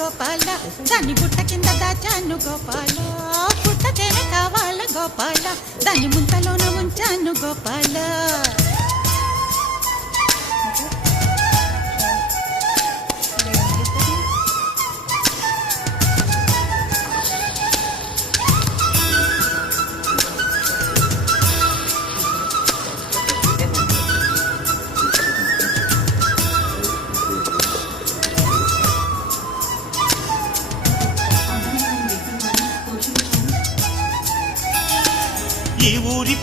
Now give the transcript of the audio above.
గోపాల దాని బుట్ట కింద దాచాను గోపాల పుట్ట తేనె కావాల గోపాల దాని ముంతలోన ఉంచాను గోపాల ఈ ఊరి